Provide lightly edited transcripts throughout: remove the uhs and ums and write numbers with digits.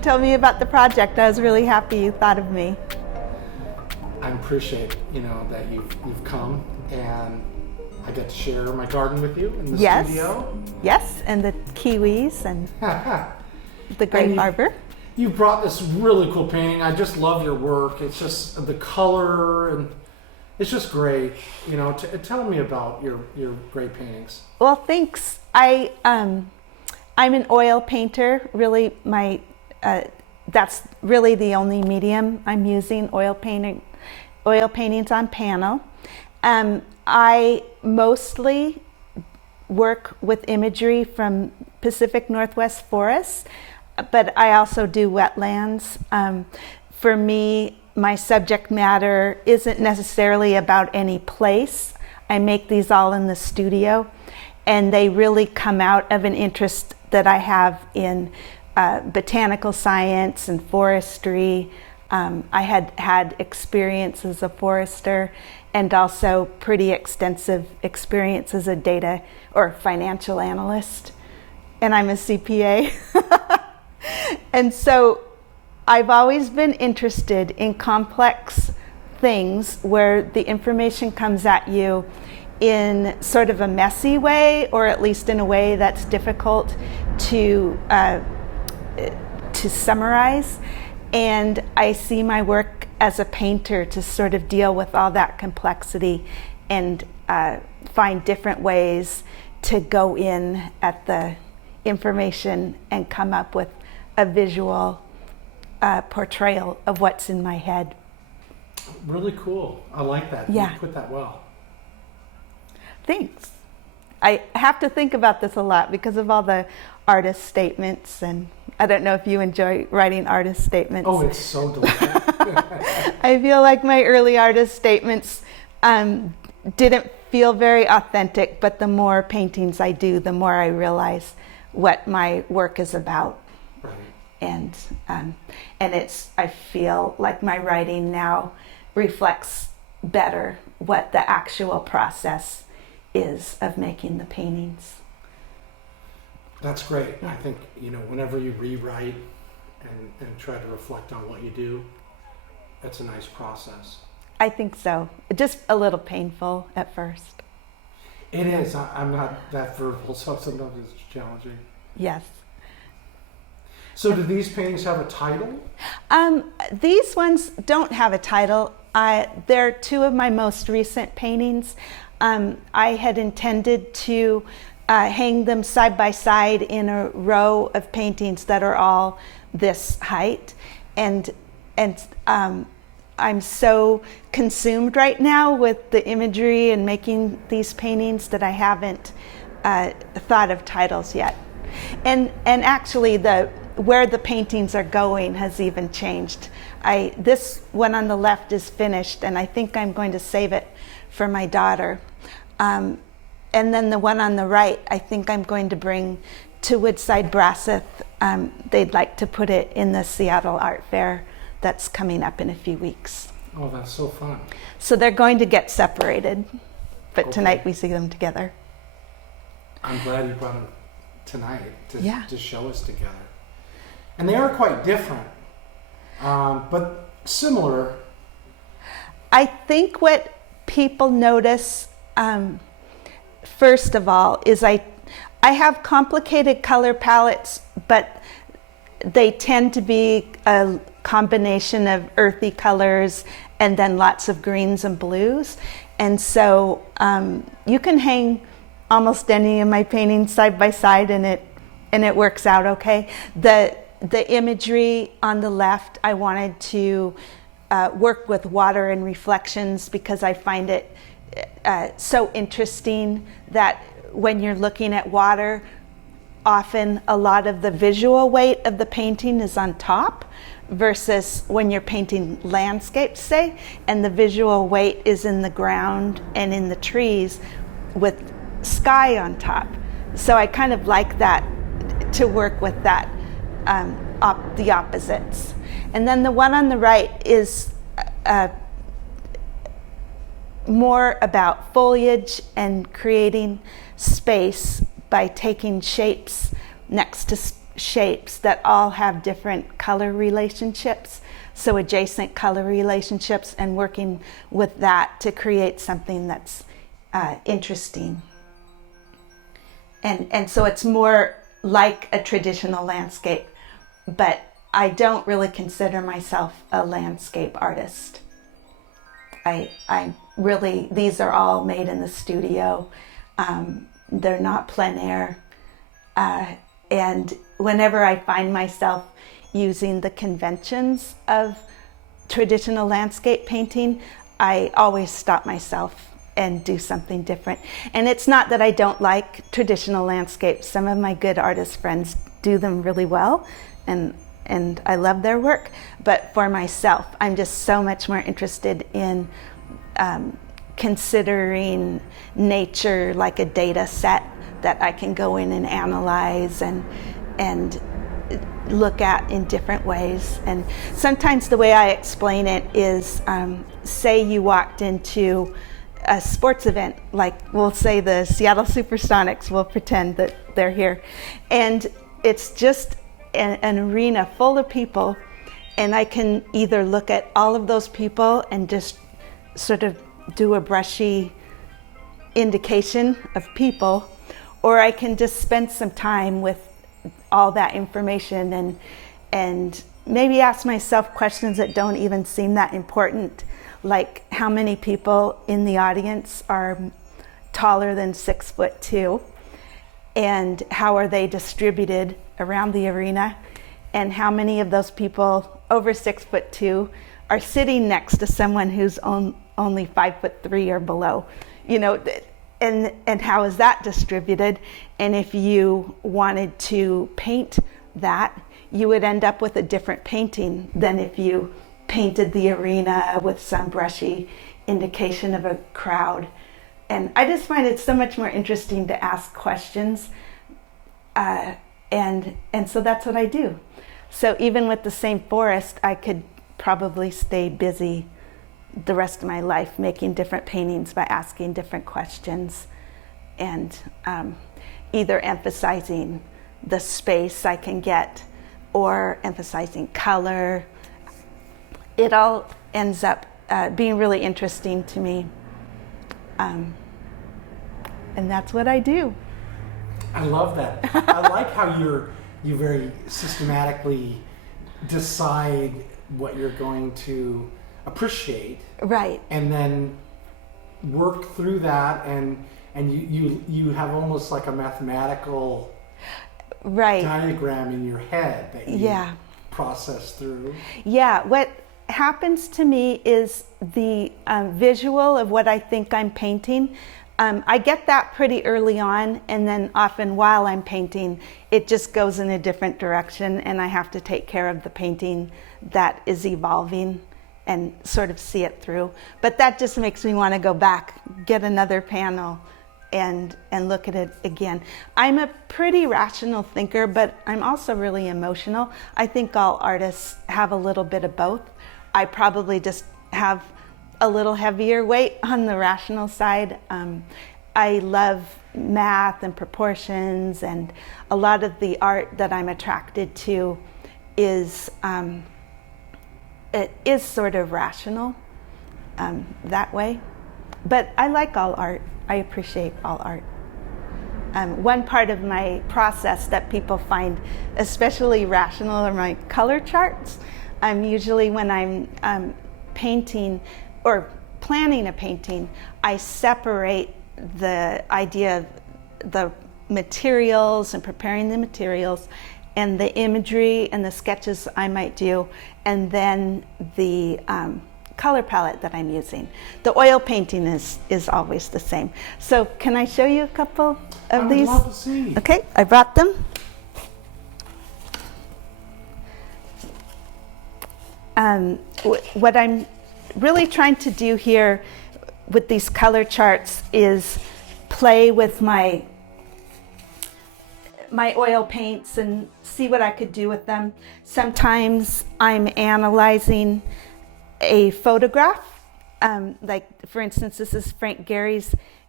told me about the project. I was really happy you thought of me. I appreciate, that you've come, and I get to share my garden with you in the studio. Yes, and the kiwis and the grape arbor. You brought this really cool painting. I just love your work. It's just the color, and it's just great. Tell me about your great paintings. Well, thanks. I'm an oil painter. Really, that's really the only medium I'm using. Oil paintings on panel. I mostly work with imagery from Pacific Northwest forests, but I also do wetlands. For me, my subject matter isn't necessarily about any place. I make these all in the studio, and they really come out of an interest that I have in botanical science and forestry. I had experience as a forester and also pretty extensive experience as a data or financial analyst, and I'm a CPA. And so I've always been interested in complex things where the information comes at you in sort of a messy way, or at least in a way that's difficult to summarize. And I see my work as a painter to sort of deal with all that complexity and find different ways to go in at the information and come up with a visual portrayal of what's in my head. Really cool. I like that. Yeah. You put that well. Thanks. I have to think about this a lot because of all the artist statements, and I don't know if you enjoy writing artist statements. Oh, it's so delightful. I feel like my early artist statements didn't feel very authentic, but the more paintings I do, the more I realize what my work is about. Right. And I feel like my writing now reflects better what the actual process is of making the paintings. That's great. Yeah. I think, whenever you rewrite and try to reflect on what you do, that's a nice process. I think so. Just a little painful at first. It is. I'm not that verbal, so sometimes it's challenging. Yes. So do these paintings have a title? These ones don't have a title. They're two of my most recent paintings. I had intended to hang them side by side in a row of paintings that are all this height, and I'm so consumed right now with the imagery and making these paintings that I haven't thought of titles yet. And actually where the paintings are going has even changed. This one on the left is finished, and I think I'm going to save it for my daughter. And then the one on the right, I think I'm going to bring to Woodside Brasseth. They'd like to put it in the Seattle Art Fair that's coming up in a few weeks. Oh, that's so fun. So they're going to get separated, but Okay. Tonight we see them together. I'm glad you brought them tonight Yeah. to show us together. And they are quite different, but similar. I think what people notice, first of all, is I have complicated color palettes, but they tend to be a combination of earthy colors and then lots of greens and blues. And so you can hang almost any of my paintings side by side and it works out okay. The imagery on the left, I wanted to work with water and reflections because I find it so interesting that when you're looking at water, often a lot of the visual weight of the painting is on top versus when you're painting landscapes, say, and the visual weight is in the ground and in the trees with sky on top. So I kind of like that, to work with that, the opposites. And then the one on the right is more about foliage and creating space by taking shapes next to shapes that all have different color relationships, so adjacent color relationships, and working with that to create something that's interesting. And so it's more like a traditional landscape, but I don't really consider myself a landscape artist. I really, these are all made in the studio. They're not plein air. And whenever I find myself using the conventions of traditional landscape painting, I always stop myself and do something different. And it's not that I don't like traditional landscapes. Some of my good artist friends do them really well, and I love their work. But for myself, I'm just so much more interested in considering nature like a data set that I can go in and analyze and look at in different ways. And sometimes the way I explain it is, say you walked into a sports event, like we'll say the Seattle Supersonics, we'll pretend that they're here, and it's just an arena full of people, and I can either look at all of those people and just sort of do a brushy indication of people, or I can just spend some time with all that information and maybe ask myself questions that don't even seem that important, like how many people in the audience are taller than 6'2", and how are they distributed around the arena, and how many of those people over 6'2" are sitting next to someone who's only 5'3" or below, you know, and how is that distributed? And if you wanted to paint that, you would end up with a different painting than if you painted the arena with some brushy indication of a crowd. And I just find it so much more interesting to ask questions, and so that's what I do. So even with the same forest, I could probably stay busy the rest of my life making different paintings by asking different questions, and either emphasizing the space I can get or emphasizing color. It all ends up being really interesting to me, and that's what I do. I love that. I like how you very systematically decide what you're going to appreciate, Right. and then work through that, and you have almost like a mathematical Right. diagram in your head that you Yeah. process through. Yeah, what happens to me is the visual of what I think I'm painting. I get that pretty early on, and then often while I'm painting, it just goes in a different direction, and I have to take care of the painting that is evolving and sort of see it through. But that just makes me want to go back, get another panel, and look at it again. I'm a pretty rational thinker, but I'm also really emotional. I think all artists have a little bit of both. I probably just have a little heavier weight on the rational side. I love math and proportions, and a lot of the art that I'm attracted to is it is sort of rational that way. But I like all art. I appreciate all art. One part of my process that people find especially rational are my color charts. Usually when I'm painting or planning a painting, I separate the idea of the materials and preparing the materials and the imagery and the sketches I might do, and then the color palette that I'm using. The oil painting is always the same. So can I show you a couple of these? I would love to see. Okay, I brought them. What I'm really trying to do here with these color charts is play with my oil paints and see what I could do with them. Sometimes I'm analyzing a photograph. Like, for instance, this is Frank Gehry's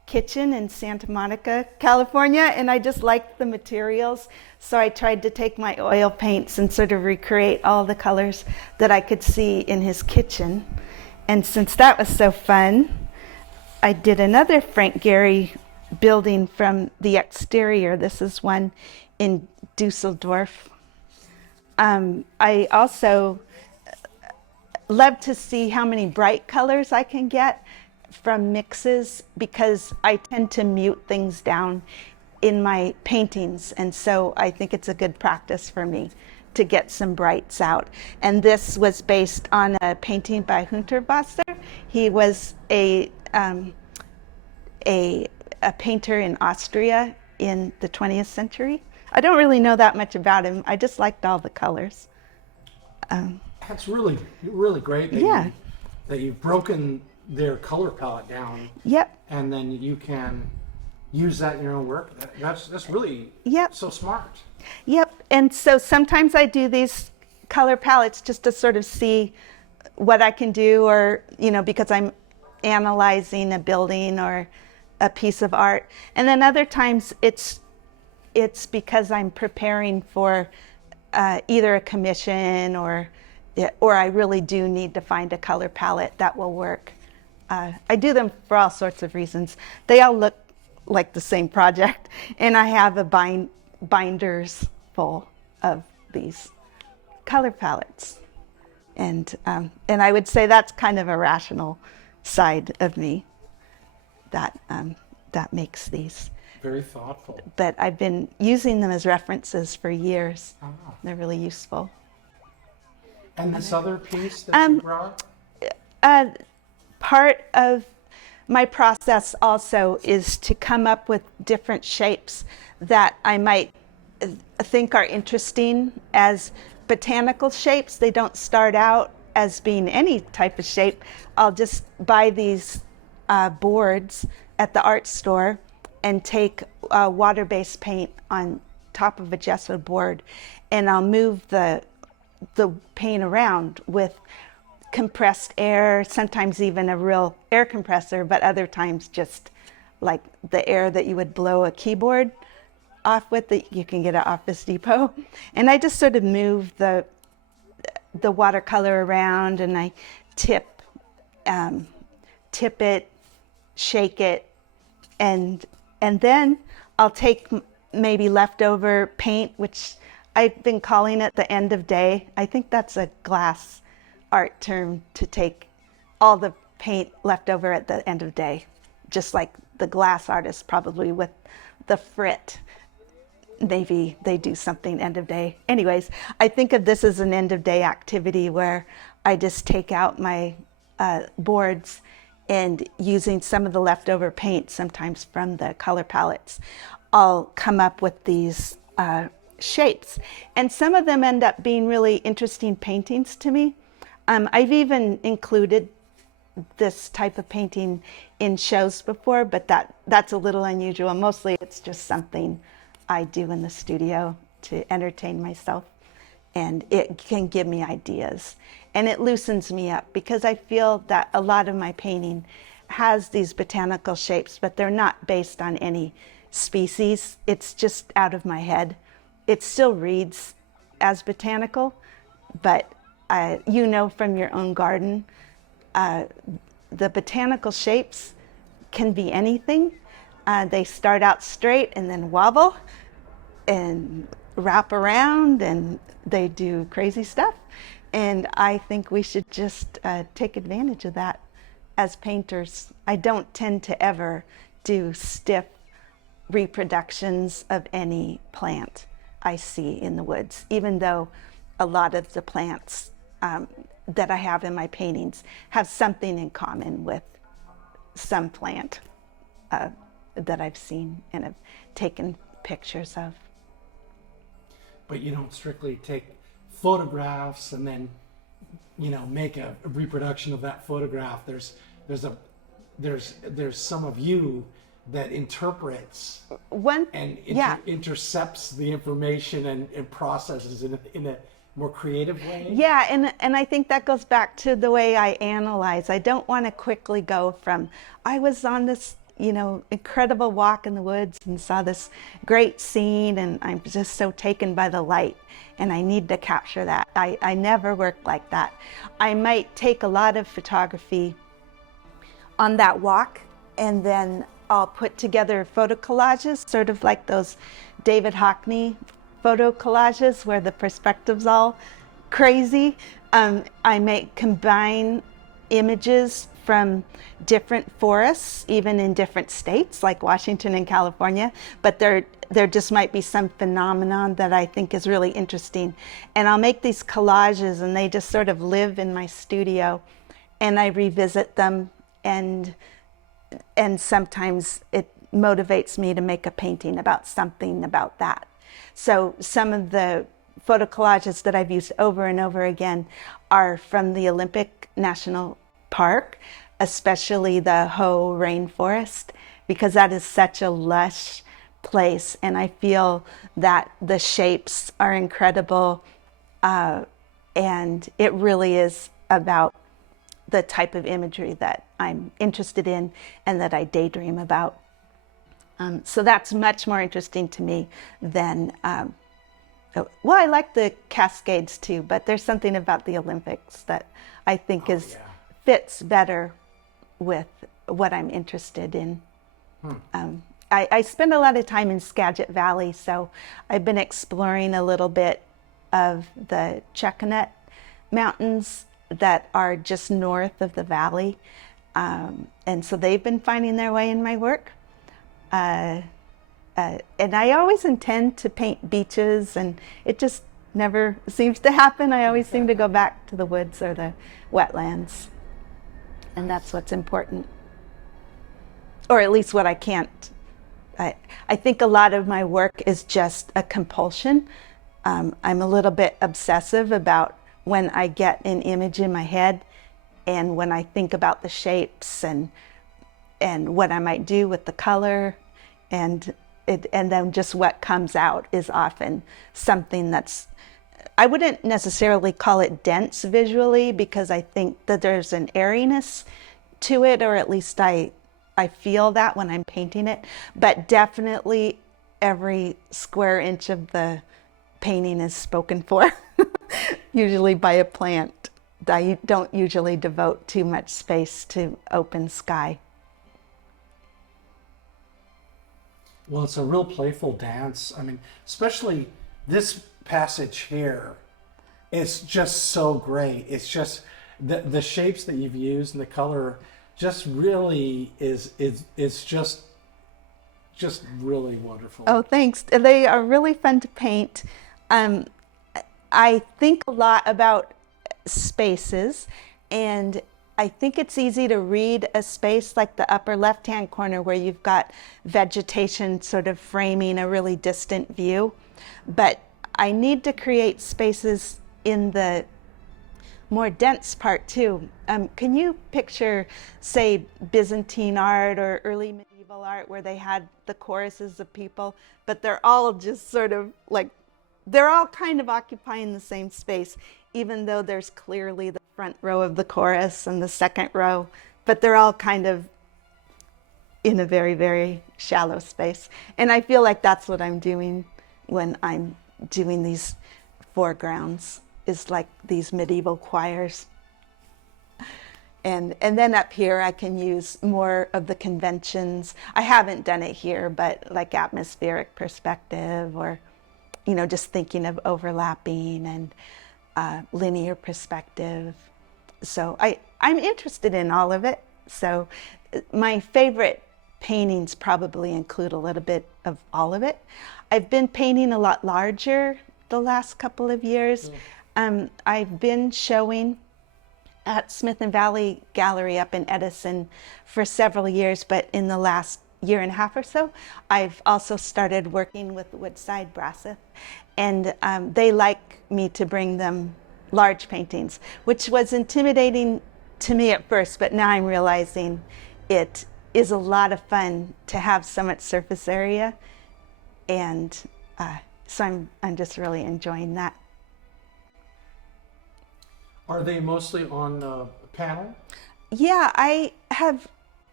kitchen in Santa Monica, California, and I just liked the materials. So I tried to take my oil paints and sort of recreate all the colors that I could see in his kitchen. And since that was so fun, I did another Frank Gehry building from the exterior. This is one in Dusseldorf. I also love to see how many bright colors I can get from mixes, because I tend to mute things down in my paintings, and so I think it's a good practice for me to get some brights out. And this was based on a painting by Hundertwasser. He was a painter in Austria in the 20th century. I don't really know that much about him. I just liked all the colors. That's really, really great Yeah. that you've broken their color palette down, Yep. and then you can use that in your own work. That's really Yep. so smart. Yep. And so sometimes I do these color palettes just to sort of see what I can do, or, because I'm analyzing a building or a piece of art. And then other times it's because I'm preparing for either a commission, or I really do need to find a color palette that will work. I do them for all sorts of reasons. They all look like the same project, and I have a binders full of these color palettes. And I would say that's kind of a rational side of me that makes these. Very thoughtful. But I've been using them as references for years. Ah. They're really useful. And this other piece that you brought? Part of my process also is to come up with different shapes that I might think are interesting as botanical shapes. They don't start out as being any type of shape. I'll just buy these boards at the art store and take water-based paint on top of a gesso board, and I'll move the paint around with compressed air, sometimes even a real air compressor, but other times just like the air that you would blow a keyboard off with, that you can get at Office Depot. And I just sort of move the watercolor around, and I tip it, shake it, and then I'll take maybe leftover paint, which I've been calling it the end of day. I think that's a glass art term, to take all the paint left over at the end of day, just like the glass artist probably with the frit. Maybe they do something end of day. Anyways, I think of this as an end of day activity where I just take out my boards, and using some of the leftover paint, sometimes from the color palettes, I'll come up with these shapes. And some of them end up being really interesting paintings to me. I've even included this type of painting in shows before, but that's a little unusual. Mostly it's just something I do in the studio to entertain myself, and it can give me ideas, and it loosens me up, because I feel that a lot of my painting has these botanical shapes, but they're not based on any species. It's just out of my head. It still reads as botanical, but from your own garden, the botanical shapes can be anything. They start out straight and then wobble and wrap around, and they do crazy stuff. And I think we should just take advantage of that as painters. I don't tend to ever do stiff reproductions of any plant I see in the woods, even though a lot of the plants that I have in my paintings have something in common with some plant that I've seen and have taken pictures of. But you don't strictly take photographs and then, make a reproduction of that photograph. There's some of you that interprets intercepts the information and processes in a more creative way. Yeah, and I think that goes back to the way I analyze. I don't want to quickly go from, I was on this incredible walk in the woods and saw this great scene, and I'm just so taken by the light, and I need to capture that. I never work like that. I might take a lot of photography on that walk, and then I'll put together photo collages, sort of like those David Hockney photo collages where the perspective's all crazy. I may combine images from different forests, even in different states like Washington and California, but there just might be some phenomenon that I think is really interesting. And I'll make these collages, and they just sort of live in my studio, and I revisit them, and sometimes it motivates me to make a painting about something about that. So some of the photo collages that I've used over and over again are from the Olympic National Park, especially the Hoh rainforest, because that is such a lush place, and I feel that the shapes are incredible, and it really is about the type of imagery that I'm interested in and that I daydream about. So that's much more interesting to me than, well, I like the Cascades too, but there's something about the Olympics that I think fits better with what I'm interested in. I spend a lot of time in Skagit Valley, so I've been exploring a little bit of the Checonet Mountains that are just north of the valley. And so they've been finding their way in my work. And I always intend to paint beaches, and it just never seems to happen. I always seem to go back to the woods or the wetlands. And that's what's important. Or at least what I can't. I think a lot of my work is just a compulsion. I'm a little bit obsessive about when I get an image in my head, and when I think about the shapes and what I might do with the color, and then just what comes out is often something that's, I wouldn't necessarily call it dense visually, because I think that there's an airiness to it, or at least I feel that when I'm painting it. But definitely every square inch of the painting is spoken for, usually by a plant. I don't usually devote too much space to open sky. Well, it's a real playful dance. I mean, especially this passage here. It's just so great. It's just the shapes that you've used and the color just really is just really wonderful. Oh, thanks. They are really fun to paint. I think a lot about spaces, and I think it's easy to read a space like the upper left-hand corner where you've got vegetation sort of framing a really distant view. But I need to create spaces in the more dense part too. Can you picture, say, Byzantine art or early medieval art where they had the choruses of people, but they're all just sort of like, they're all kind of occupying the same space, even though there's clearly the front row of the chorus and the second row, but they're all kind of in a very, very shallow space. And I feel like that's what I'm doing when I'm doing these foregrounds, is like these medieval choirs. And then up here I can use more of the conventions. I haven't done it here, but like atmospheric perspective, or just thinking of overlapping and linear perspective. So I'm interested in all of it. So my favorite paintings probably include a little bit of all of it. I've been painting a lot larger the last couple of years. I've been showing at Smith and Valley Gallery up in Edison for several years, but in the last year and a half or so, I've also started working with Woodside Brasseth, and they like me to bring them large paintings, which was intimidating to me at first, but now I'm realizing it is a lot of fun to have so much surface area, and so I'm just really enjoying that. Are they mostly on panel? Yeah, I have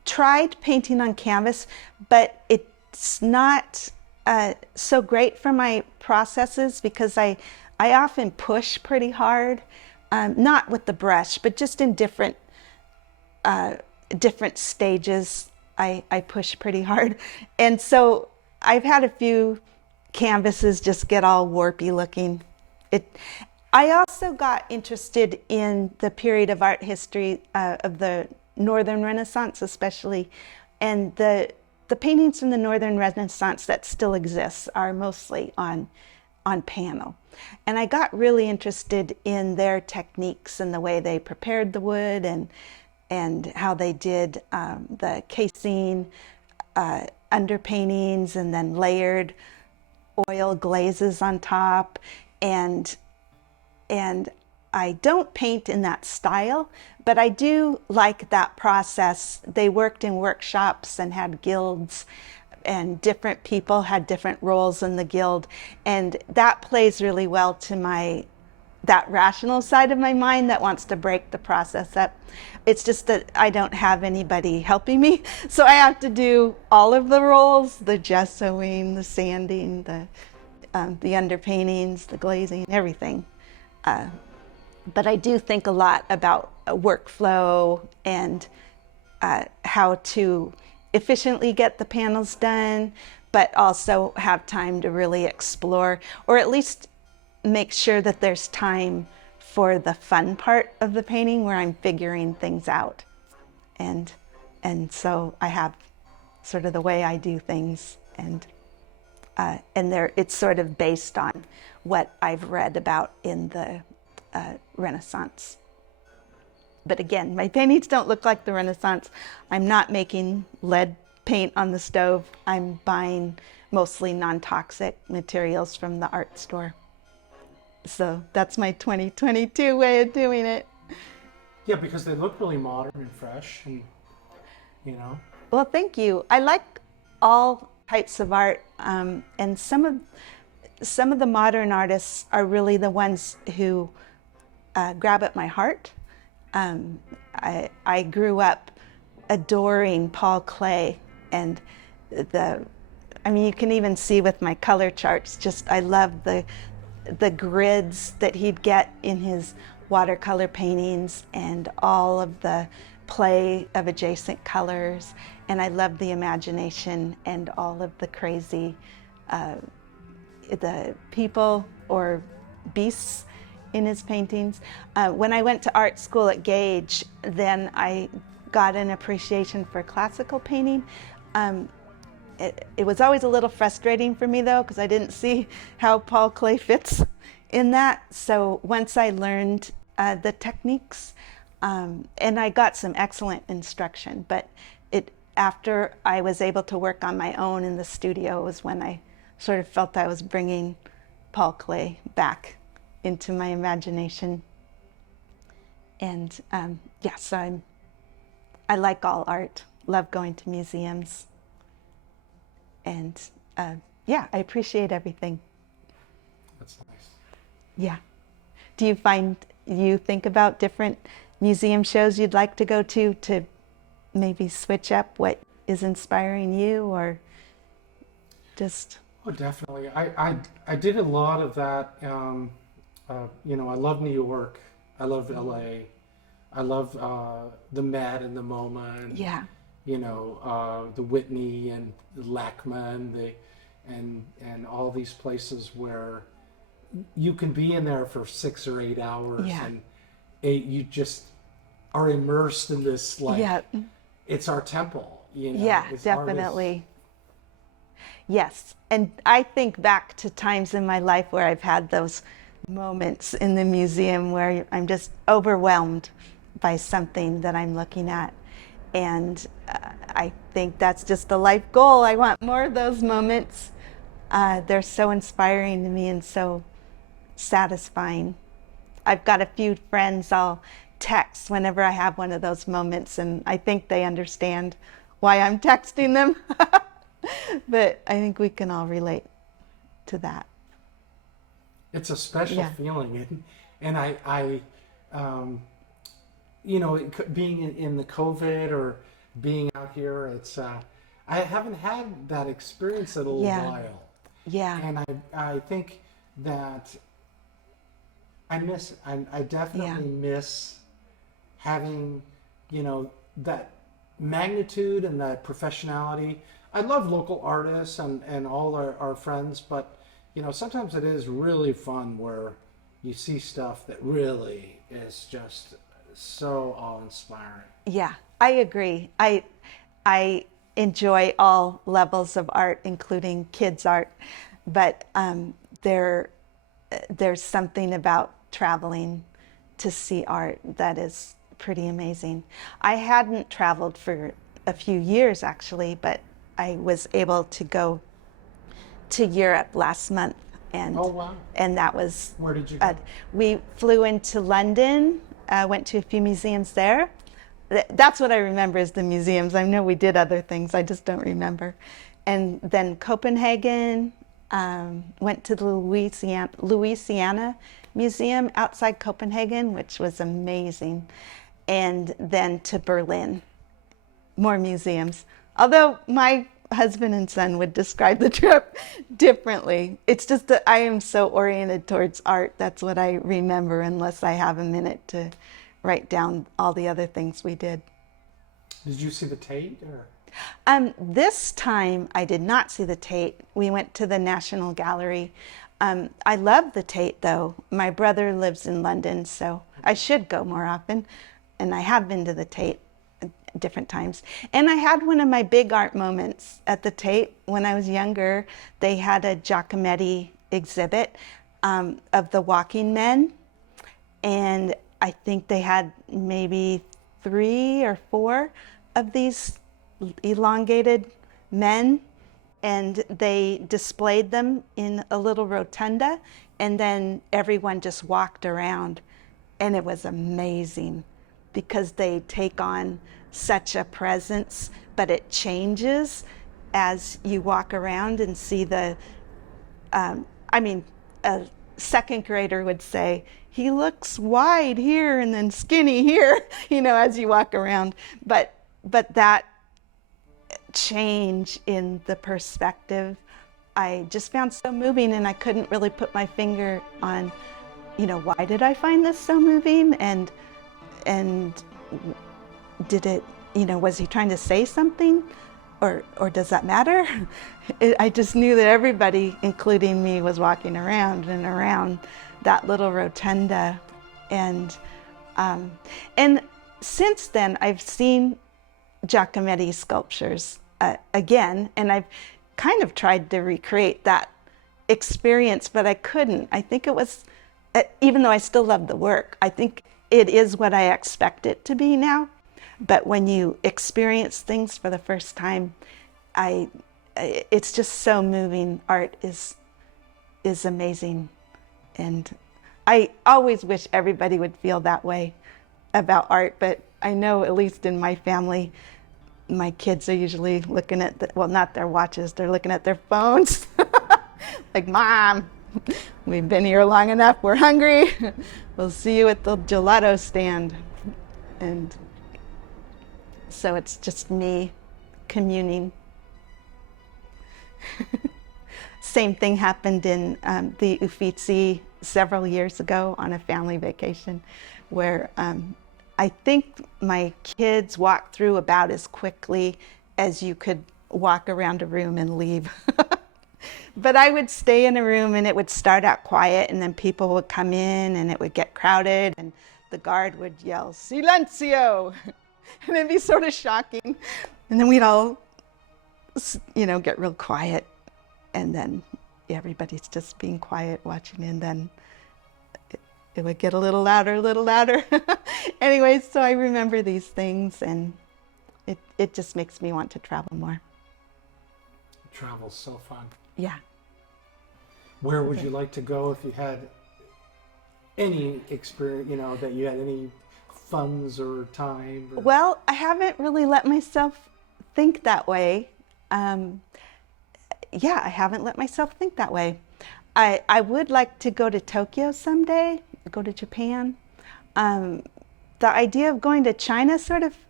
tried painting on canvas, but it's not so great for my processes because I often push pretty hard, not with the brush, but just in different stages. I push pretty hard, and so I've had a few canvases just get all warpy looking. I also got interested in the period of art history of the Northern Renaissance, especially, and the paintings from the Northern Renaissance that still exist are mostly on panel. And I got really interested in their techniques and the way they prepared the wood and how they did the casing, underpaintings, and then layered oil glazes on top. And I don't paint in that style, but I do like that process. They worked in workshops and had guilds, and different people had different roles in the guild, and that plays really well to that rational side of my mind that wants to break the process up. It's just that I don't have anybody helping me, so I have to do all of the roles: the gessoing, the sanding, the underpaintings, the glazing, everything. But I do think a lot about workflow and how to efficiently get the panels done, but also have time to really explore, or at least make sure that there's time for the fun part of the painting where I'm figuring things out. And so I have sort of the way I do things, and it's sort of based on what I've read about in the Renaissance. But again, my paintings don't look like the Renaissance. I'm not making lead paint on the stove. I'm buying mostly non-toxic materials from the art store. So that's my 2022 way of doing it. Yeah, because they look really modern and fresh, and Well, thank you. I like all types of art, and some of the modern artists are really the ones who grab at my heart. I grew up adoring Paul Klee, and you can even see with my color charts, I love the grids that he'd get in his watercolor paintings and all of the play of adjacent colors. And I love the imagination and all of the crazy, the people or beasts in his paintings. When I went to art school at Gage, then I got an appreciation for classical painting. It was always a little frustrating for me though, because I didn't see how Paul Klee fits in that. So once I learned the techniques, and I got some excellent instruction, but after I was able to work on my own in the studio was when I sort of felt I was bringing Paul Klee back into my imagination. And so I like all art, love going to museums, and I appreciate everything. That's nice. Yeah. Do you find you think about different museum shows you'd like to go to maybe switch up what is inspiring you, or just? Oh, definitely. I did a lot of that. I love New York. I love LA. I love the Met and the MoMA. And, Yeah. The Whitney and the LACMA and all these places where you can be in there for 6 or 8 hours, Yeah. and you just are immersed in this, Yeah. it's our temple. Yeah, It's definitely. Yes. And I think back to times in my life where I've had those moments in the museum where I'm just overwhelmed by something that I'm looking at. And I think that's just the life goal. I want more of those moments. They're so inspiring to me and so satisfying. I've got a few friends I'll text whenever I have one of those moments, and I think they understand why I'm texting them. But I think we can all relate to that. It's a special feeling, and being in the COVID or being out here. It's I haven't had that experience in a little Yeah. while, Yeah. and I think that I Yeah. definitely miss having, that magnitude and that professionality. I love local artists and all our friends, but sometimes it is really fun where you see stuff that really is just so awe-inspiring. Yeah, I agree. I enjoy all levels of art, including kids' art, but there's something about traveling to see art that is pretty amazing. I hadn't traveled for a few years actually, but I was able to go to Europe last month, Oh, wow. and that was Where did you go? we flew into London, went to a few museums there. That's what I remember is the museums. I know we did other things, I just don't remember. And then Copenhagen, went to the Louisiana Museum outside Copenhagen, which was amazing. And then to Berlin, more museums. Although my husband and son would describe the trip differently. It's just that I am so oriented towards art. That's what I remember, unless I have a minute to write down all the other things we did. Did you see the Tate or? This time I did not see the Tate. We went to the National Gallery. I love the Tate though. My brother lives in London, so I should go more often. And I have been to the Tate different times. And I had one of my big art moments at the Tate when I was younger. They had a Giacometti exhibit of the walking men. And I think they had maybe 3 or 4 of these elongated men, and they displayed them in a little rotunda, and then everyone just walked around, and it was amazing because they take on such a presence, but it changes as you walk around and see the a second grader would say, he looks wide here and then skinny here, as you walk around. But that change in the perspective, I just found so moving, and I couldn't really put my finger on, why did I find this so moving? And did it, was he trying to say something? Or does that matter? I just knew that everybody, including me, was walking around and around that little rotunda. And since then, I've seen Giacometti sculptures again, and I've kind of tried to recreate that experience, but I couldn't. I think it was, even though I still love the work, I think it is what I expect it to be now. But when you experience things for the first time, it's just so moving. Art is amazing, and I always wish everybody would feel that way about art. But I know, at least in my family, my kids are usually looking at not their watches, they're looking at their phones. Like, Mom, we've been here long enough, we're hungry. We'll see you at the gelato stand. And so it's just me communing. Same thing happened in the Uffizi several years ago on a family vacation, where I think my kids walked through about as quickly as you could walk around a room and leave. But I would stay in a room, and it would start out quiet, and then people would come in, and it would get crowded, and the guard would yell, "Silencio!" And it'd be sort of shocking. And then we'd all, get real quiet. And then everybody's just being quiet, watching, and then it would get a little louder, a little louder. Anyway, so I remember these things, and it just makes me want to travel more. Travel's so fun. Yeah. Where would you like to go if you had any experience, that you had any funds or time? Or... Well, I haven't really let myself think that way. Yeah, I haven't let myself think that way. I would like to go to Tokyo someday, go to Japan. The idea of going to China sort of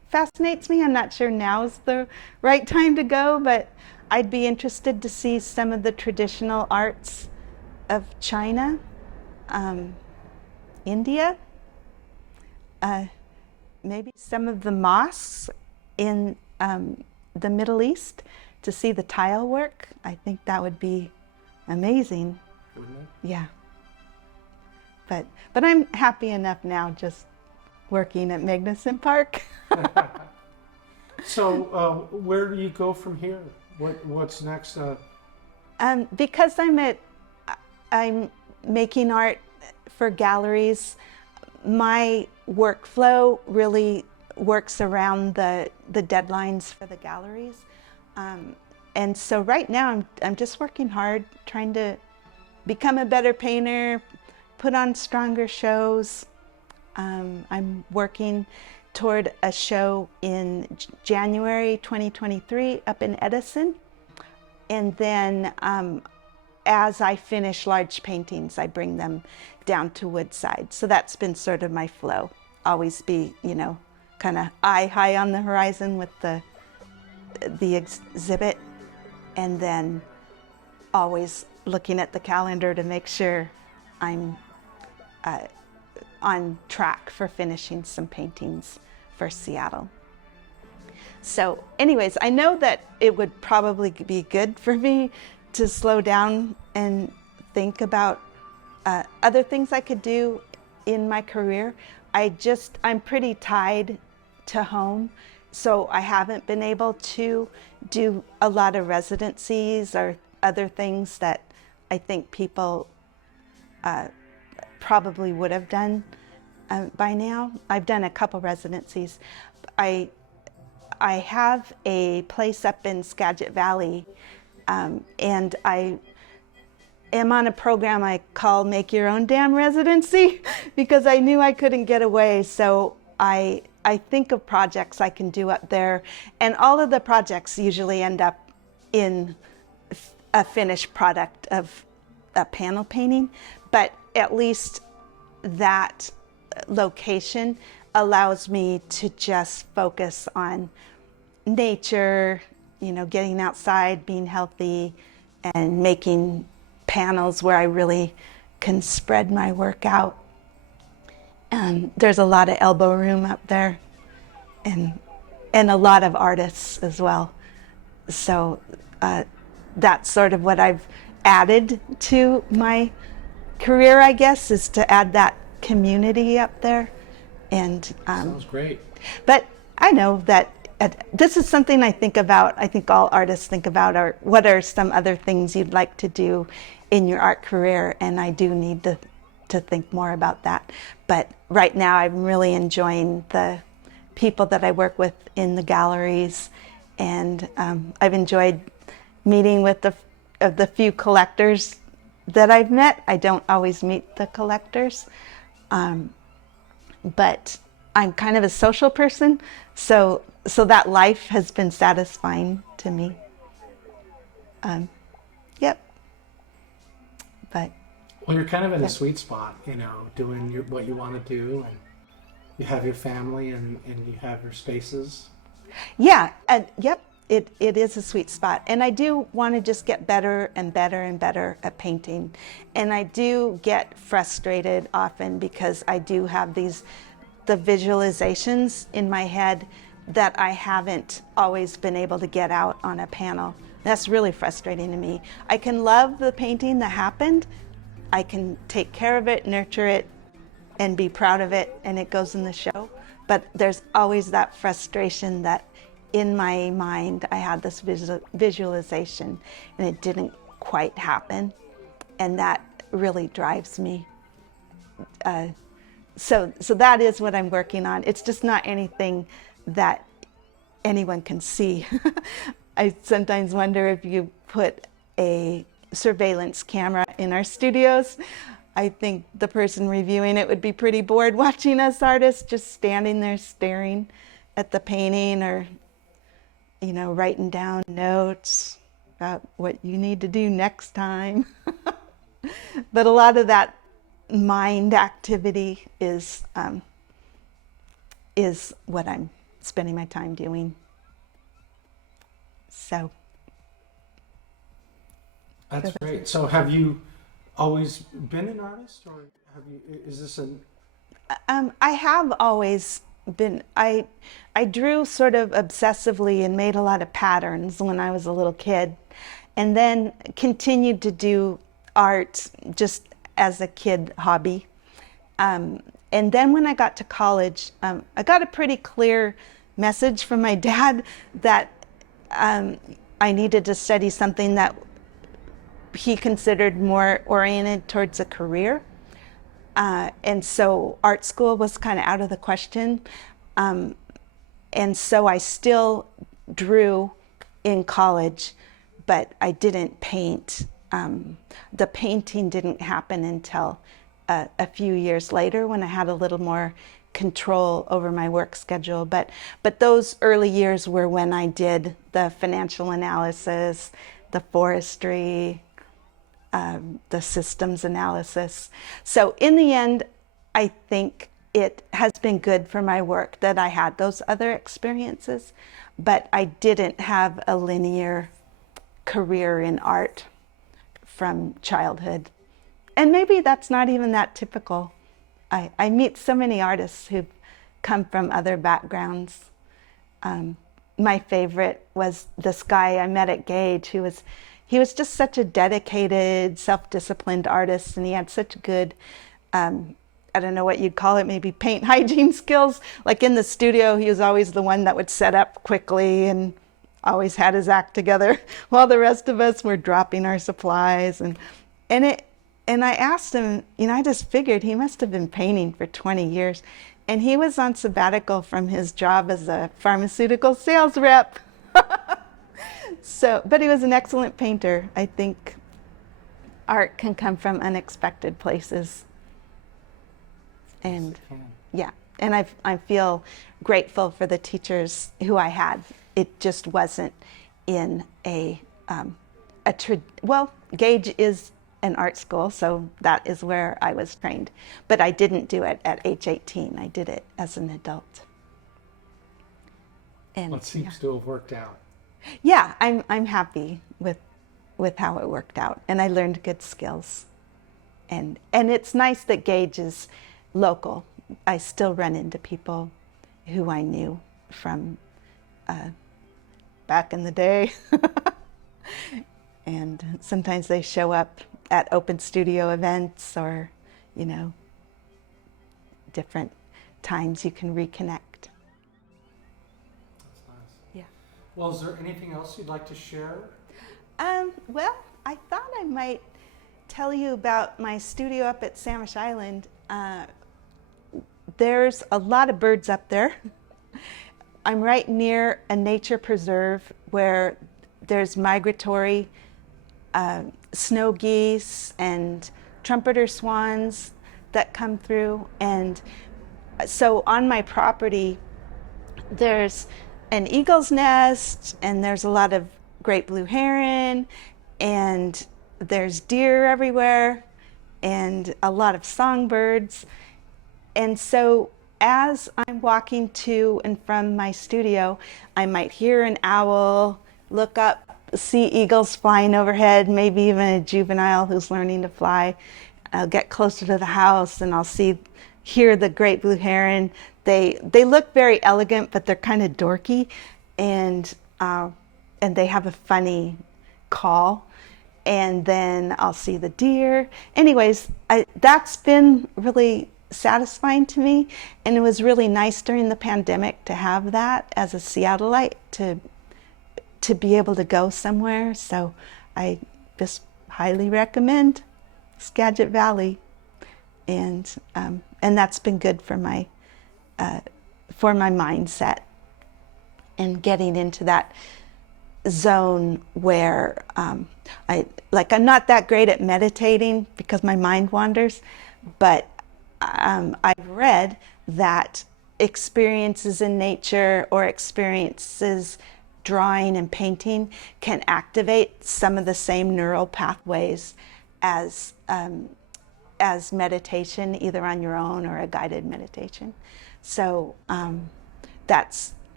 fascinates me. I'm not sure now's the right time to go, but I'd be interested to see some of the traditional arts of China, India, maybe some of the mosques in the Middle East to see the tile work. I think that would be amazing. Wouldn't it? Yeah. But I'm happy enough now just working at Magnuson Park. So where do you go from here? What's next? Because I'm making art for galleries, my workflow really works around the deadlines for the galleries. And so right now I'm just working hard, trying to become a better painter, put on stronger shows. I'm working toward a show in January 2023 up in Edison. And then as I finish large paintings, I bring them down to Woodside. So that's been sort of my flow. Always be, kind of eye high on the horizon with the exhibit, and then always looking at the calendar to make sure I'm on track for finishing some paintings for Seattle. So anyways, I know that it would probably be good for me to slow down and think about other things I could do in my career. I'm pretty tied to home, so I haven't been able to do a lot of residencies or other things that I think people probably would have done by now. I've done a couple residencies. I have a place up in Skagit Valley, and I am on a program I call Make Your Own Damn Residency because I knew I couldn't get away. So I think of projects I can do up there, and all of the projects usually end up in a finished product of a panel painting, but at least that location allows me to just focus on nature, getting outside, being healthy, and making panels where I really can spread my work out. There's a lot of elbow room up there, and a lot of artists as well. So that's sort of what I've added to my career, I guess, is to add that community up there. And sounds great. But I know that this is something I think about. I think all artists think about, or what are some other things you'd like to do in your art career, and I do need to think more about that. But right now I'm really enjoying the people that I work with in the galleries, and I've enjoyed meeting with the few collectors that I've met. I don't always meet the collectors, but I'm kind of a social person, so that life has been satisfying to me. Yep. But well, you're kind of in a sweet spot, doing what you want to do, and you have your family and you have your spaces. Yeah, and yep, it is a sweet spot. And I do want to just get better and better and better at painting. And I do get frustrated often because I do have the visualizations in my head that I haven't always been able to get out on a panel. That's really frustrating to me. I can love the painting that happened. I can take care of it, nurture it, and be proud of it, and it goes in the show. But there's always that frustration that in my mind I had this visualization and it didn't quite happen, and that really drives me. So that is what I'm working on. It's just not anything that anyone can see. I sometimes wonder if you put a surveillance camera in our studios, I think the person reviewing it would be pretty bored watching us artists just standing there staring at the painting, or writing down notes about what you need to do next time. But a lot of that mind activity is what I'm spending my time doing. So That's great. So have you always been an artist, or is this an... I have always been, I drew sort of obsessively and made a lot of patterns when I was a little kid, and then continued to do art just as a kid hobby. And then when I got to college, I got a pretty clear message from my dad that I needed to study something that he considered more oriented towards a career. And so art school was kind of out of the question. And so I still drew in college, but I didn't paint. The painting didn't happen until a few years later when I had a little more control over my work schedule. But those early years were when I did the financial analysis, the forestry, the systems analysis. So in the end, I think it has been good for my work that I had those other experiences, but I didn't have a linear career in art from childhood. And maybe that's not even that typical. I meet so many artists who've come from other backgrounds. My favorite was this guy I met at Gage he was just such a dedicated, self-disciplined artist, and he had such good, I don't know what you'd call it, maybe paint hygiene skills. Like in the studio, he was always the one that would set up quickly and always had his act together while the rest of us were dropping our supplies. And I asked him, I just figured he must have been painting for 20 years. And he was on sabbatical from his job as a pharmaceutical sales rep. So, but he was an excellent painter. I think art can come from unexpected places. And yeah, and I feel grateful for the teachers who I had. It just wasn't in well, Gage is an art school, so that is where I was trained. But I didn't do it at age 18. I did it as an adult. And It seems to have worked out. Yeah, I'm happy with how it worked out, and I learned good skills. And it's nice that Gage is local. I still run into people who I knew from back in the day. And sometimes they show up at open studio events or, different times you can reconnect. That's nice. Yeah. Well, is there anything else you'd like to share? Well, I thought I might tell you about my studio up at Samish Island. There's a lot of birds up there. I'm right near a nature preserve where there's migratory snow geese and trumpeter swans that come through. And so on my property, there's an eagle's nest, and there's a lot of great blue heron, and there's deer everywhere, and a lot of songbirds. And so as I'm walking to and from my studio, I might hear an owl, look up, see eagles flying overhead, maybe even a juvenile who's learning to fly. I'll get closer to the house and I'll hear the great blue heron. They look very elegant, but they're kind of dorky, and they have a funny call. And then I'll see the deer. Anyways, that's been really satisfying to me, and it was really nice during the pandemic to have that as a Seattleite to be able to go somewhere. So I just highly recommend Skagit Valley, and that's been good for my mindset and getting into that zone where I'm not that great at meditating because my mind wanders, but I've read that experiences in nature or experiences drawing and painting can activate some of the same neural pathways as meditation, either on your own or a guided meditation. So that's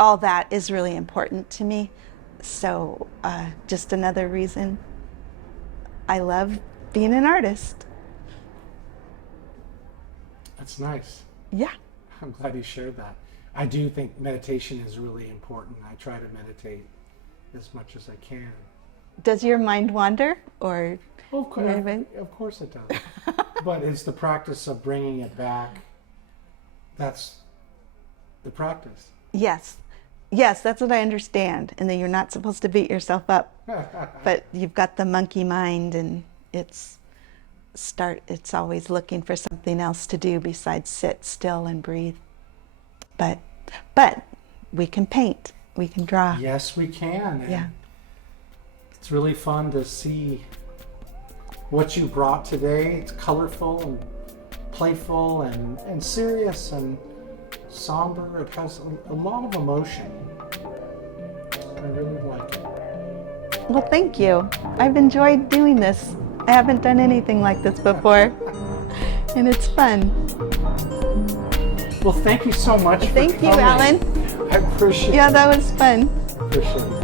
all that is really important to me. So just another reason I love being an artist. That's nice. Yeah. I'm glad you shared that. I do think meditation is really important. I try to meditate as much as I can. Does your mind wander, or? Of course it does. But it's the practice of bringing it back. That's the practice. Yes. Yes, that's what I understand. And that you're not supposed to beat yourself up. But you've got the monkey mind, and it's always looking for something else to do besides sit still and breathe. But we can paint. We can draw. Yes, we can. And yeah. It's really fun to see what you brought today. It's colorful and playful and serious and somber. It has a lot of emotion. I really like it. Well, thank you. I've enjoyed doing this. I haven't done anything like this before, and it's fun. Well, thank you so much for Thank you, coming. Alan. I appreciate it. Yeah, that was fun. Appreciate it.